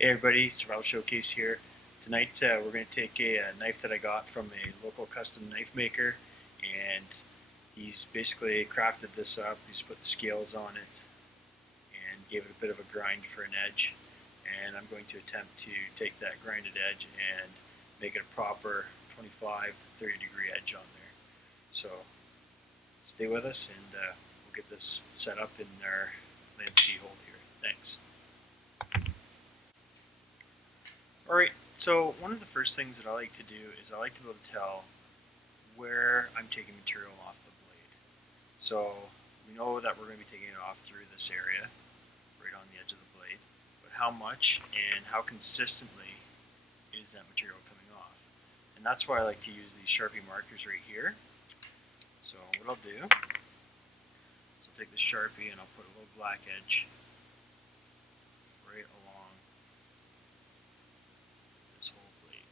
Hey everybody, Survival Showcase here. Tonight we're going to take a knife that I got from a local custom knife maker, and he's basically crafted this up. He's put the scales on it and gave it a bit of a grind for an edge, and I'm going to attempt to take that grinded edge and make it a proper 25-30 degree edge on there. So stay with us and we'll get this set up in our Lansky hole here. Thanks. Alright, so one of the first things that I like to do is I like to be able to tell where I'm taking material off the blade. So we know that we're going to be taking it off through this area, right on the edge of the blade, but how much and how consistently is that material coming off? And that's why I like to use these Sharpie markers right here. So what I'll do is I'll take the Sharpie and I'll put a little black edge right along this whole blade.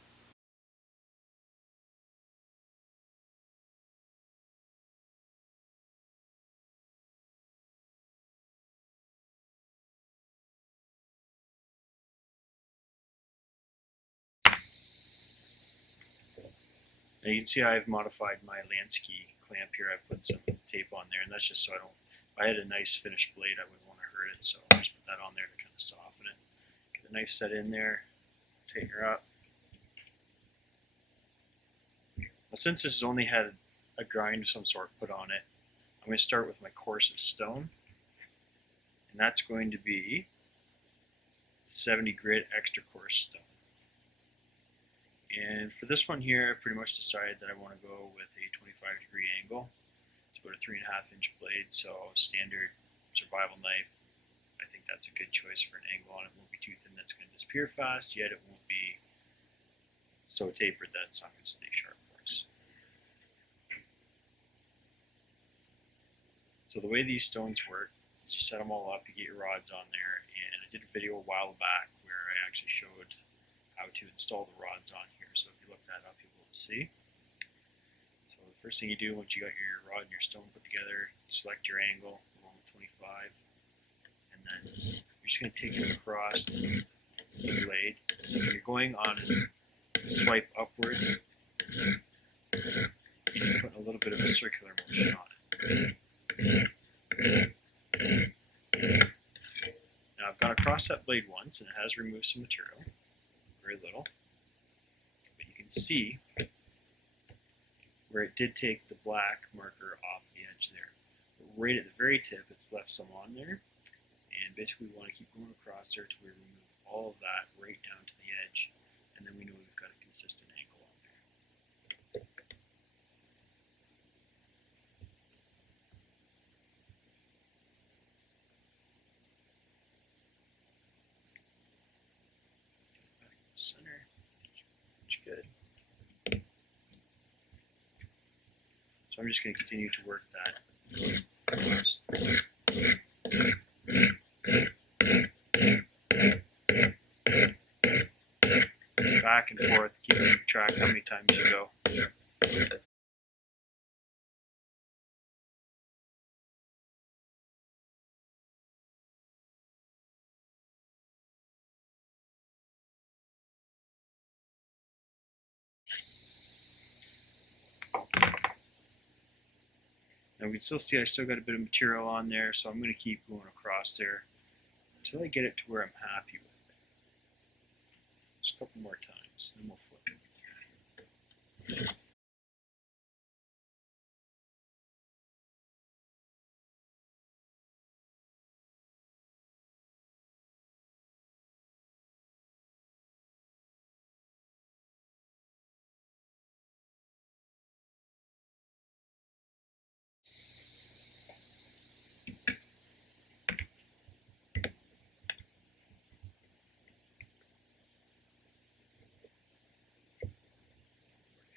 Now you can see I've modified my Lansky clamp here. I've put some tape on there, and that's just so I don't, if I had a nice finished blade, I wouldn't want to hurt it, so I'll just put that on there to kind of soften it. Get the knife set in there, tighten her up. Now since this has only had a grind of some sort put on it, I'm going to start with my coarsest stone, and that's going to be 70 grit extra coarse stone. And for this one here, I pretty much decided that I want to go with a 25 degree angle. It's about a 3.5 inch blade, so standard survival knife. I think that's a good choice for an angle on it. It won't be too thin that's going to disappear fast, yet it won't be so tapered that it's not going to stay sharp for us. So the way these stones work is you set them all up, you get your rods on there, and I did a video a while back where I actually showed how to install the rods on here. So if you look that up, you'll be able to see. So the first thing you do once you got your rod and your stone put together, select your angle, along with 25, and then you're just going to take it across the blade. You're going on a swipe upwards, and you're putting a little bit of a circular motion on it. Now I've gone across that blade once, and it has removed some material. Very little, but you can see where it did take the black marker off the edge there. But right at the very tip, it's left some on there, and basically we want to keep going across there till we remove all of that right down to the edge, and then we know we've got a consistent angle on there. Back in the center. Good. So I'm just going to continue to work that back and forth, keeping track how many times you go. Now we can still see I still got a bit of material on there, so I'm going to keep going across there until I get it to where I'm happy with it. Just a couple more times, then we'll flip it.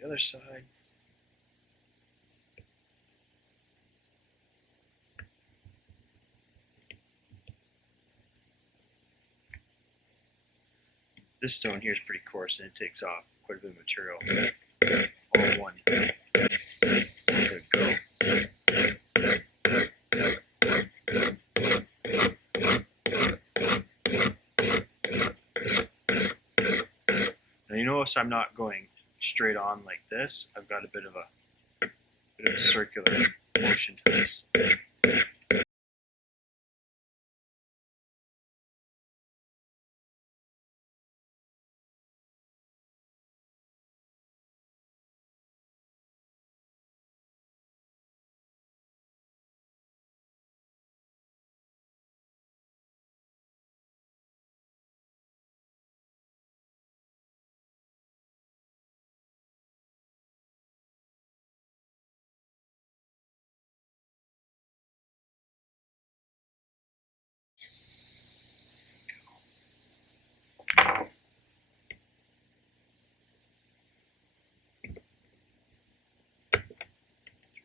The other side. This stone here is pretty coarse and it takes off quite a bit of material all in one hit. Good go. notice I'm not going straight on like this. I've got a bit of a circular motion to this.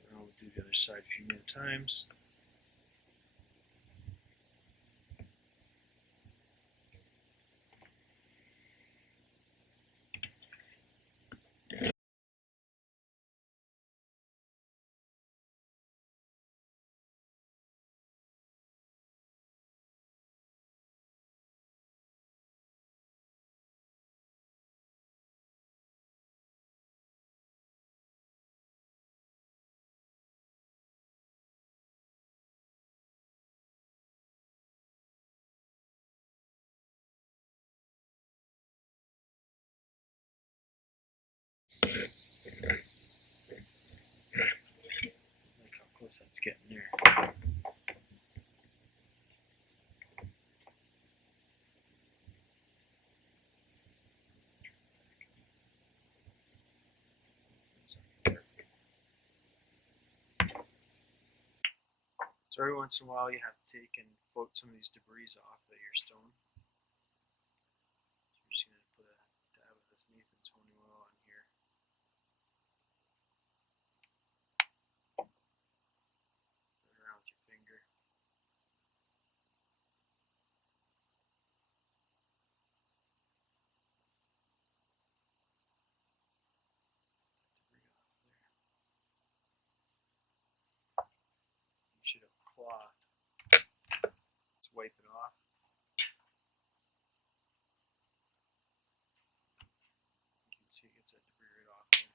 We'll do the other side a few more times. Look how close that's getting there. So every once in a while you have to take and float some of these debris off of your stone. So you're just going to put a dab of this Nathan's honing oil on here. Put it around with your finger. You should have a cloth. Just wipe it off. You can see it gets that debris right off there.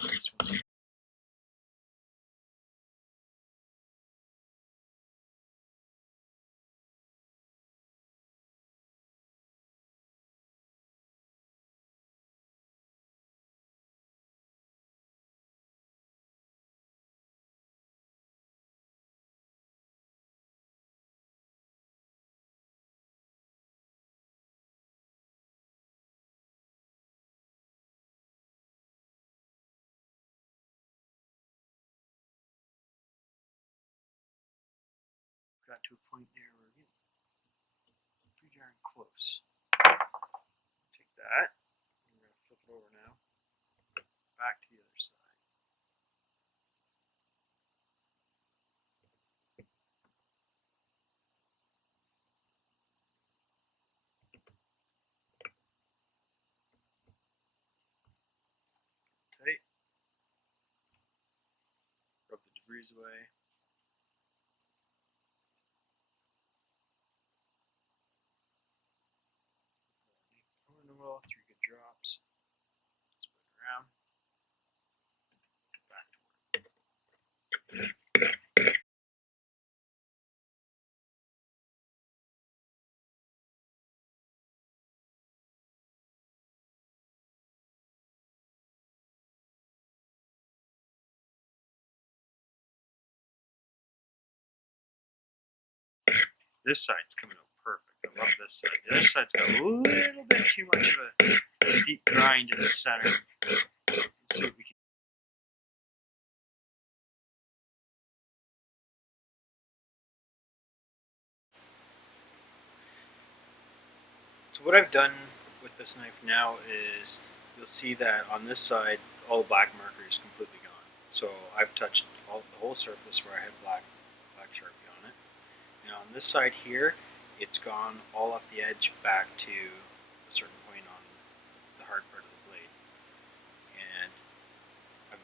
This one's got to a point there where we're getting pretty darn close. Take that. We're going to flip it over now. Back to the other side. Tight. Rub the debris away. Honing oil, 3 good drops. Spread it around. Get back to work. This side's coming out perfect. I love this side. The other side's got a little bit too much of a deep grind in the center. Let's see what we can. So what I've done with this knife now is you'll see that on this side all the black marker is completely gone. So I've touched the whole surface where I had black Sharpie on it. And on this side here, it's gone all off the edge back to a certain point on the hard part of the blade. And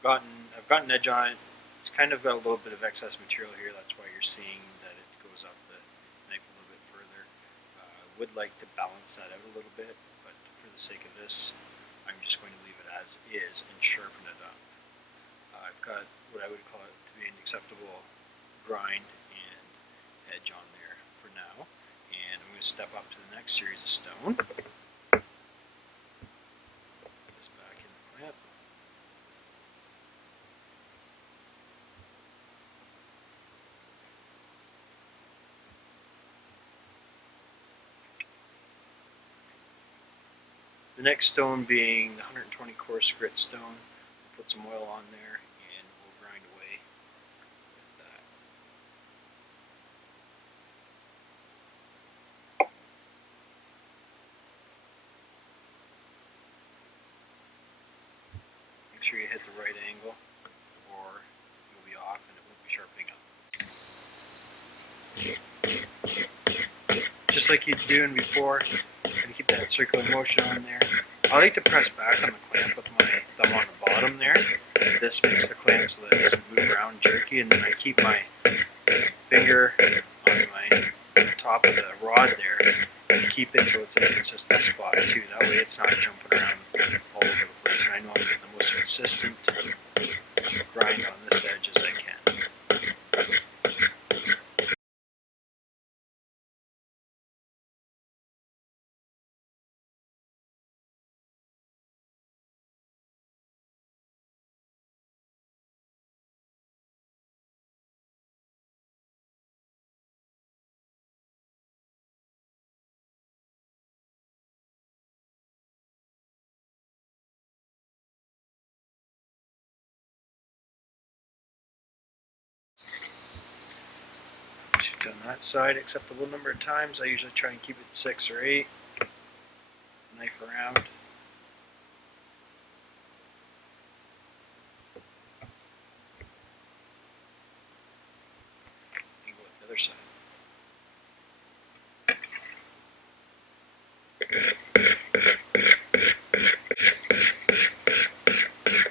I've gotten edge on it. It's kind of got a little bit of excess material here. That's why you're seeing that it goes up the knife a little bit further. I would like to balance that out a little bit, but for the sake of this, I'm just going to leave it as is and sharpen it up. I've got what I would call it to be an acceptable grind and edge on there for now. And I'm going to step up to the next series of stone. Put this back in the clamp. The next stone being the 120 coarse grit stone. We'll put some oil on there and we'll grind away with that. Make sure you hit the right angle or you'll be off and it won't be sharpening up. Just like you're doing before, and keep that circular motion on there. I like to press back on the clamp with my thumb on the bottom there. This makes the clamp so that it doesn't move around jerky, and then I keep my finger on my top of the rod there and keep it so it's in a consistent spot too. That way it's not jumping around all over the place. And I know I'm getting the most consistent grind on this edge as I can. On that side, acceptable number of times. I usually try and keep it 6 or 8. Knife around. And go with the other side.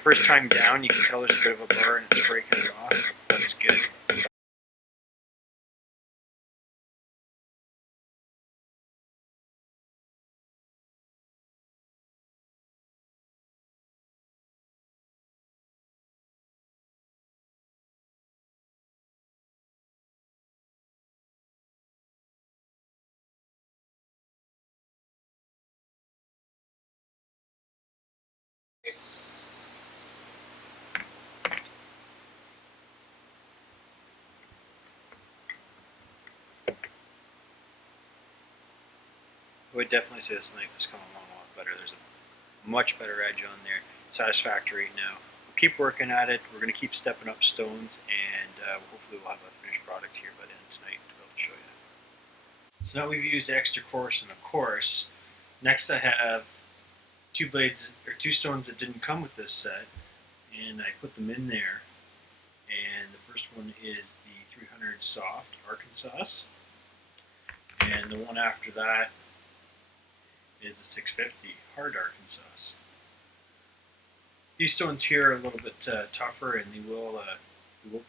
First time down, you can tell there's a bit of a burr and it's breaking it off. That's good. I would definitely say this knife has come along a lot better. There's a much better edge on there. Satisfactory now. We'll keep working at it. We're going to keep stepping up stones, and hopefully we'll have a finished product here by the end of tonight to be able to show you. So now we've used extra coarse and a coarse. Next I have two stones that didn't come with this set, and I put them in there. And the first one is the 300 soft Arkansas, and the one after that is a 650 hard Arkansas. These stones here are a little bit tougher, and they will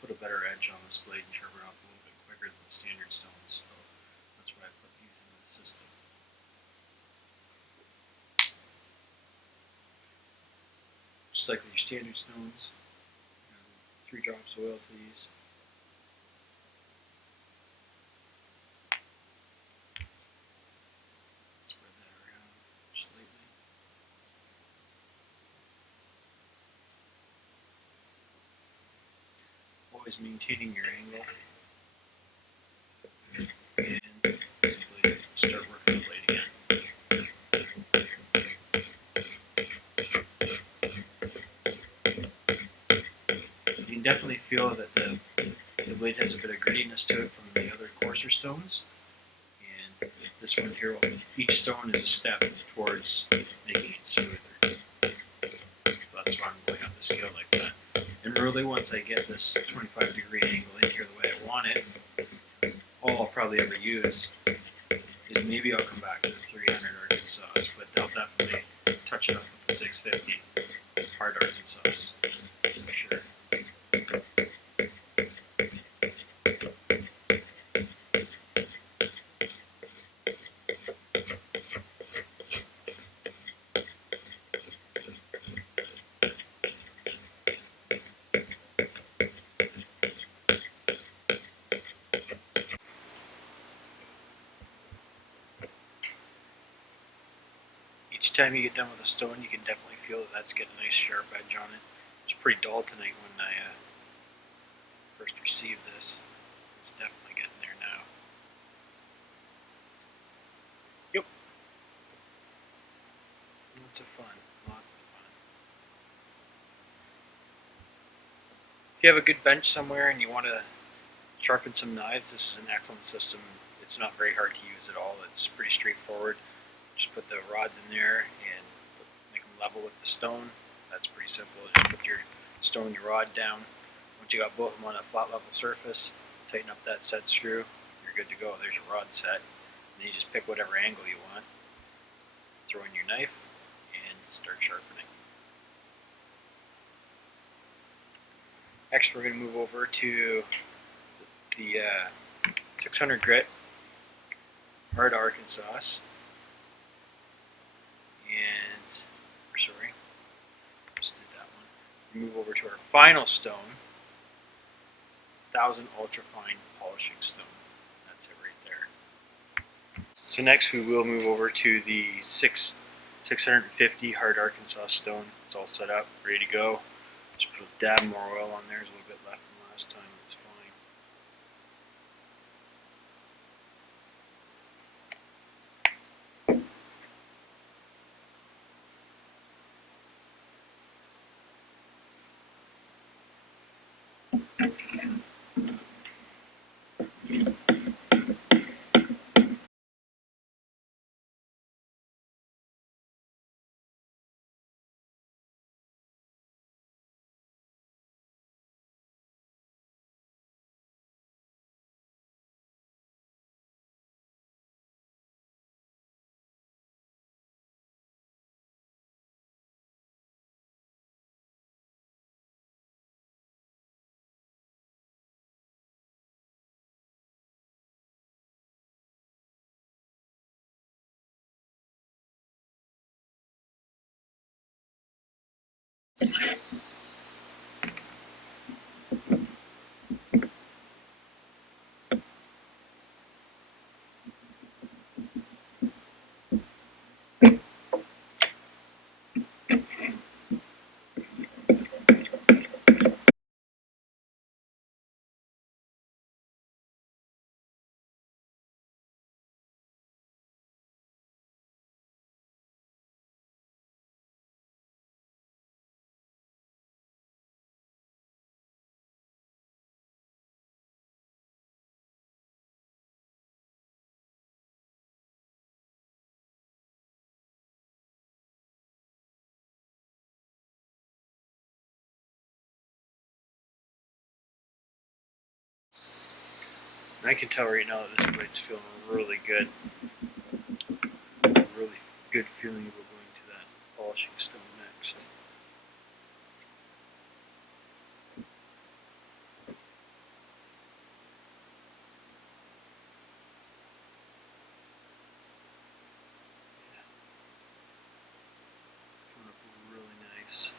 put a better edge on this blade and sharpen it up a little bit quicker than the standard stones. So that's why I put these into the system. Just like your standard stones, 3 drops of oil, please. Spread that around slightly. Always maintaining your angle. And simply start working the blade again. You can definitely feel that the blade has a bit of grittiness to it from the other coarser stones. And this one here, each stone is a step towards making it smoother. So that's why I'm going up the scale like that. And really, once I get this 25-degree angle in here the way I want it, all I'll probably ever use is maybe I'll come back to the 300 Arkansas, but I'll definitely touch it up with the 650 hard Arkansas. time you get done with a stone, you can definitely feel that that's getting a nice sharp edge on it. It's pretty dull tonight when I first received this. It's definitely getting there now. Yep. Lots of fun. Lots of fun. If you have a good bench somewhere and you want to sharpen some knives, this is an excellent system. It's not very hard to use at all. It's pretty straightforward. Just put the rods in there and make them level with the stone. That's pretty simple. Just put your stone, your rod down. Once you got both of them on a flat level surface, tighten up that set screw. You're good to go. There's your rod set. And then you just pick whatever angle you want. Throw in your knife and start sharpening. Next, we're going to move over to the 600 grit hard Arkansas. And, sorry, just did that one. Move over to our final stone, 1000 ultra fine polishing stone. That's it right there. So next we will move over to the 650 hard Arkansas stone. It's all set up, ready to go. Just put a dab more oil on there. There's a little bit left from last time. It's fine. And I can tell right now that this blade's feeling really good. Really good feeling about going to that polishing stone next. Yeah. It's coming up really nice.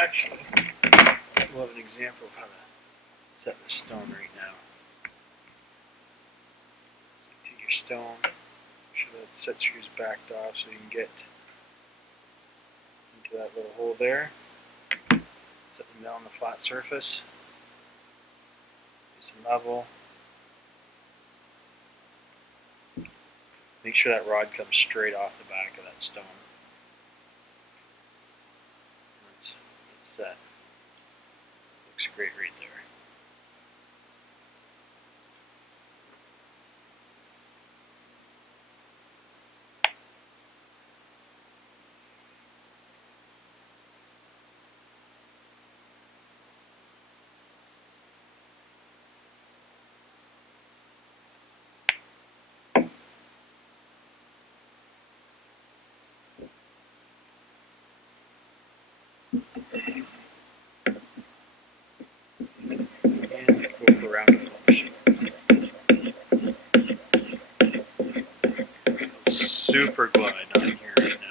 Actually, we'll have an example of how to set the stone right now. So take your stone, make sure that set screw's backed off so you can get into that little hole there. Set them down on the flat surface. Nice and level. Make sure that rod comes straight off the back of that stone. It's set. Looks great right there. And go for a round of polishing. Super glide on here right now.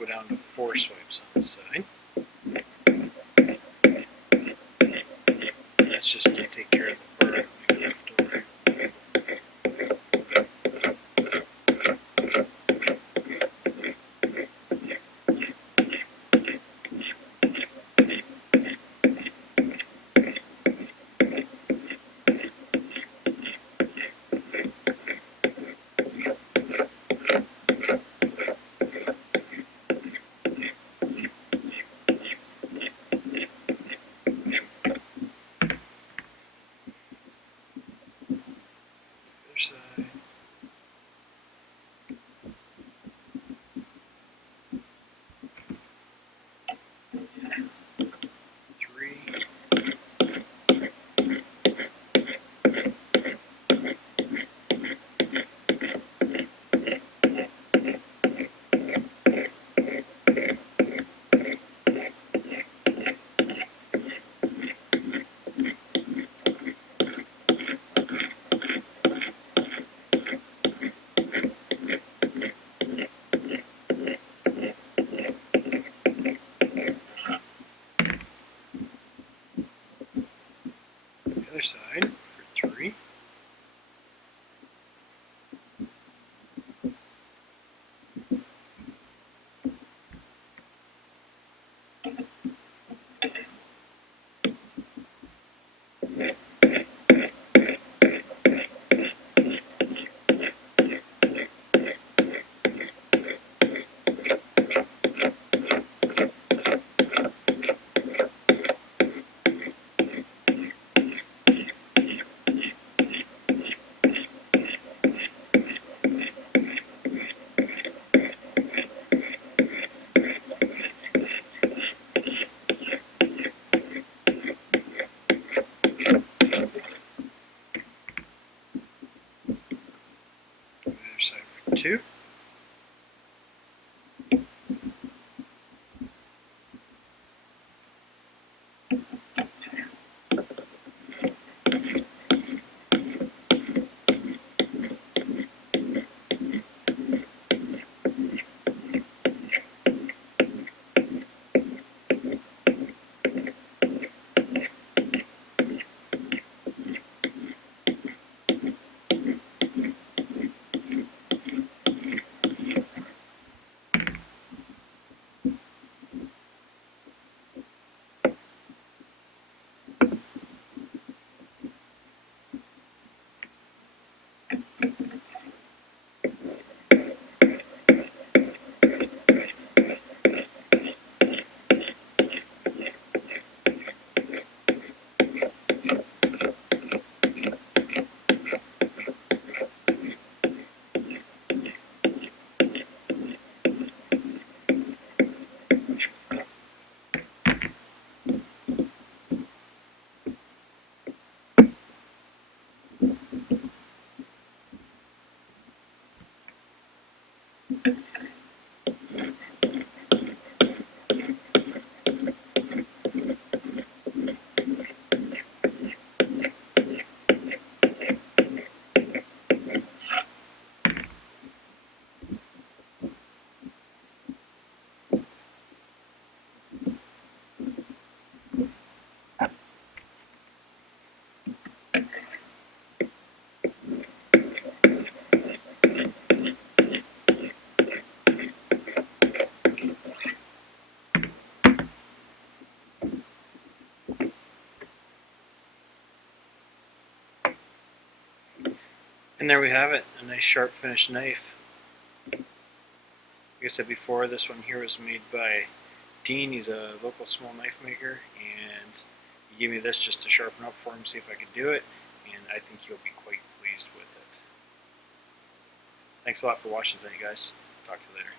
go down to 4 swipes on this side. That's just to take care of the burr that we left over. Side. Other side for 3. Other side for 2. And there we have it, a nice sharp finished knife. Like I said before, this one here was made by Dean. He's a local small knife maker, and he gave me this just to sharpen up for him, see if I could do it, and I think he'll be quite pleased with it. Thanks a lot for watching today, guys. Talk to you later.